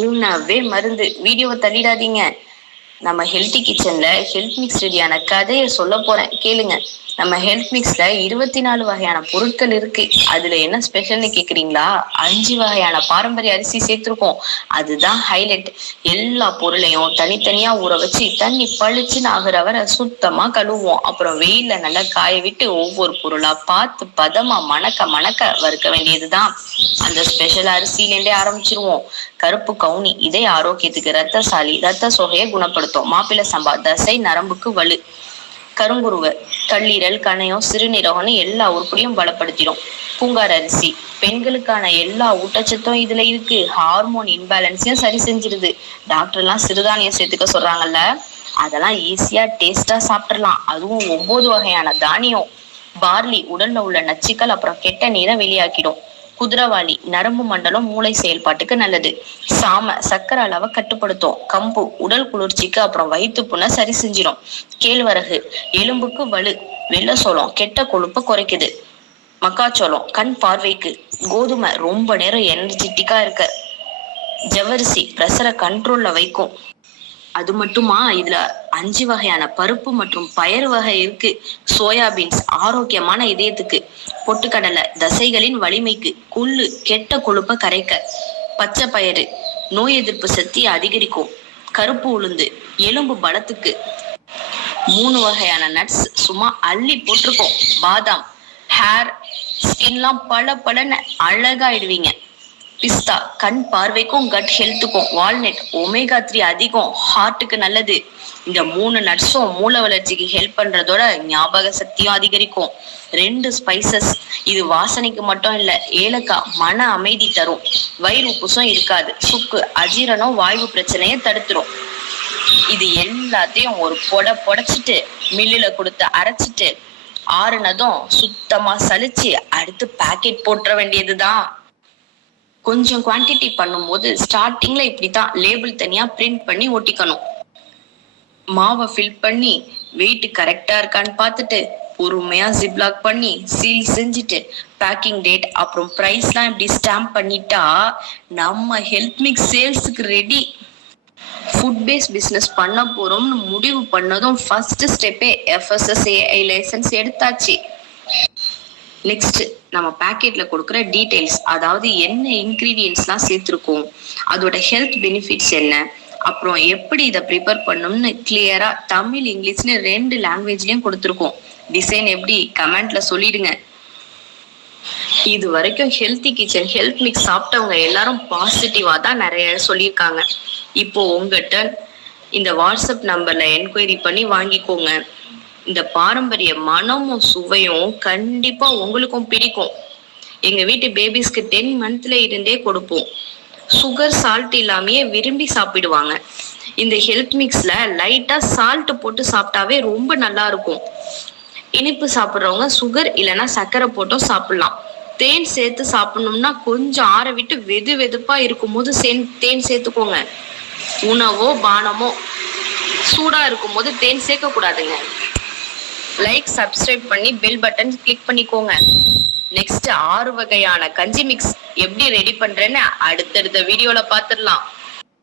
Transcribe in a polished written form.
உணவே மருந்து. வீடியோவை தள்ளிடாதீங்க. நம்ம ஹெல்த்தி கிச்சன்ல ஹெல்த் மிக்ஸ் ரெடியான கதையை சொல்ல போறேன், கேளுங்க. நம்ம ஹெல்த் மிக்ஸ்ல 24 வகையான பொருட்கள் இருக்கு. அதுல என்ன ஸ்பெஷல்னு கேக்குறீங்களா? 5 வகையான பாரம்பரிய அரிசி சேர்த்திருக்கோம். அதுதான் ஹைலைட். எல்லா பொருளையும் தனித்தனியா ஊற வச்சு தண்ணி பளிச்சுன்னு ஆகுற வரை சுத்தமா கழுவுவோம். அப்புறம் வெயில நல்லா காய விட்டு ஒவ்வொரு பொருளா பார்த்து பதமா மணக்க மணக்க வறுக்க வேண்டியதுதான். அந்த ஸ்பெஷல் அரிசியிலேருந்தே ஆரம்பிச்சிருவோம். கருப்பு கவுனி, இதே ஆரோக்கியத்துக்கு, ரத்தசாலி, ரத்த சோகையை குணப்படுத்தும். மாப்பிள்ளை சம்பா, தசை நரம்புக்கு வலு. கருங்குருவை, கல்லீரல், கணையம், சிறுநீரகம்னு எல்லா உருப்படியும் பலப்படுத்திடும். பூங்கார் அரிசி, பெண்களுக்கான எல்லா ஊட்டச்சத்தும் இதுல இருக்கு. ஹார்மோன் இன்பேலன்ஸையும் சரி செஞ்சிருது. டாக்டர் எல்லாம் சிறுதானியம் சேர்த்துக்க சொல்றாங்கல்ல, அதெல்லாம் ஈஸியா டேஸ்டா சாப்பிடலாம். அதுவும் 9 வகையான தானியம். பார்லி, உடல்ல உள்ள நச்சுக்கள் அப்புறம் கெட்ட நீரை வெளியாக்கிடும். குதிரவாளி, நரம்பு மண்டலம், மூளை செயல்பாட்டுக்கு நல்லது. சாம, சக்கரை அளவை கட்டுப்படுத்தும். கம்பு, உடல் குளிர்ச்சிக்கு அப்புறம் வயிற்று புண்ணை சரி செஞ்சிடும். கேழ்வரகு, எலும்புக்கு வலு. வெள்ளை சோளம், கெட்ட கொழுப்பு குறைக்குது. மக்காச்சோளம், கண் பார்வைக்கு. கோதுமை, ரொம்ப நேரம் எனர்ஜெட்டிக்கா இருக்க. ஜவ்வரிசி, பிரஷரை கண்ட்ரோல்ல வைக்கும். அது மட்டுமா, இதுல 5 வகையான பருப்பு மற்றும் பயறு வகை இருக்கு. சோயாபீன்ஸ், ஆரோக்கியமான இதயத்துக்கு. பொட்டுக்கடலை, தசைகளின் வலிமைக்கு. கொள்ளு, கெட்ட கொழுப்பை கரைக்க. பச்சை பயிறு, நோய் எதிர்ப்பு சக்தியை அதிகரிக்கும். கருப்பு உளுந்து, எலும்பு பலத்துக்கு. 3 வகையான நட்ஸ் சும்மா அள்ளி போட்டிருக்கோம். பாதாம், ஹேர், ஸ்கின்லாம் பல அழகாயிடுவீங்க. பிஸ்தா, கண் பார்வைக்கும் கட் ஹெல்த்துக்கும். வால்நட், ஒமேகா 3 அதிகம், ஹார்ட்டுக்கு நல்லது. இந்த 3 நட்ஸும் மூளை வளர்ச்சிக்கு ஹெல்ப் பண்றதோட ஞாபக சக்தியும் அதிகரிக்கும். 2 ஸ்பைசஸ், இது வாசனைக்கு மட்டும் இல்ல, ஏலக்காய் மன அமைதி தரும். வயிறு உப்புசம் இருக்காது. சுக்கு, அஜீரணம், வாய்வு பிரச்சனையை தடுத்துரும். இது எல்லாத்தையும் ஒரு புடைச்சிட்டு மில்லுல கொடுத்து அரைச்சிட்டு ஆறுனதும் சுத்தமா சலிச்சு அடுத்து பாக்கெட் போட்டுற வேண்டியதுதான். கொஞ்சம் குவான்டிட்டி பண்ணும்போது ஸ்டார்டிங்ல இப்படித்தான் லேபிள் தனியா பிரிண்ட் பண்ணி ஒட்டிக்கணும். மாவை ஃபில் பண்ணி வெயிட் கரெக்டா இருக்கான்னு பார்த்துட்டு பொறுமையா ஜிப்லாக் பண்ணி சீல் செஞ்சுட்டு பேக்கிங் டேட் அப்புறம் பிரைஸ்லாம் இப்படி ஸ்டாம்ப் பண்ணிட்டா நம்ம ஹெல்த் மிக்ஸ் சேல்ஸுக்கு ரெடி. ஃபுட் பேஸ்ட் பிசினஸ் பண்ண போறோம்னு முடிவு பண்ணதும் ஃபர்ஸ்ட் ஸ்டெப்பே FSSAI லைசன்ஸ் எடுத்தாச்சு. நெக்ஸ்ட், நம்ம பேக்கெட்ல கொடுக்குற டீடைல்ஸ், அதாவது என்ன இன்கிரீடியன்ட்ஸ்லாம் சேர்த்துருக்கோம், அதோட ஹெல்த் பெனிஃபிட்ஸ் என்ன, அப்புறம் எப்படி இதை ப்ரிப்பேர் பண்ணணும்னு கிளியரா தமிழ் இங்கிலீஷ்னு 2 லாங்குவேஜ்லயும் கொடுத்துருக்கோம். டிசைன் எப்படி கமெண்ட்ல சொல்லிடுங்க. இது வரைக்கும் ஹெல்த்தி கிச்சன் ஹெல்த் மிக்ஸ் சாப்பிட்டவங்க எல்லாரும் பாசிட்டிவா தான் நிறைய சொல்லியிருக்காங்க. இப்போ உங்க டர்ன். இந்த வாட்ஸ்அப் நம்பர்ல என்கொயரி பண்ணி வாங்கிக்கோங்க. இந்த பாரம்பரிய மனமும் சுவையும் கண்டிப்பா உங்களுக்கும் பிடிக்கும். எங்க வீட்டு பேபிஸ்க்கு 10 மந்த்ல இருந்தே கொடுப்போம். சுகர் சால்ட் இல்லாமயே விரும்பி சாப்பிடுவாங்க. இந்த ஹெல்த் மிக்ஸ்ல லைட்டா சால்ட் போட்டு சாப்பிட்டாவே ரொம்ப நல்லா இருக்கும். இனிப்பு சாப்பிட்றவங்க சுகர் இல்லைன்னா சர்க்கரை போட்டும் சாப்பிடலாம். தேன் சேர்த்து சாப்பிடணும்னா கொஞ்சம் ஆற விட்டு வெதுப்பா இருக்கும் போது தேன் சேர்த்துக்கோங்க. உணவோ பானமோ சூடா இருக்கும் போது தேன் சேர்க்க கூடாதுங்க. லைக், சப்ஸ்கிரைப் பண்ணி பெல் பட்டன் கிளிக் பண்ணிக்கோங்க. நெக்ஸ்ட் 6 வகையான கஞ்சி மிக்ஸ் எப்படி ரெடி பண்றேன்னு அடுத்தடுத்த வீடியோல பாத்துடலாம்.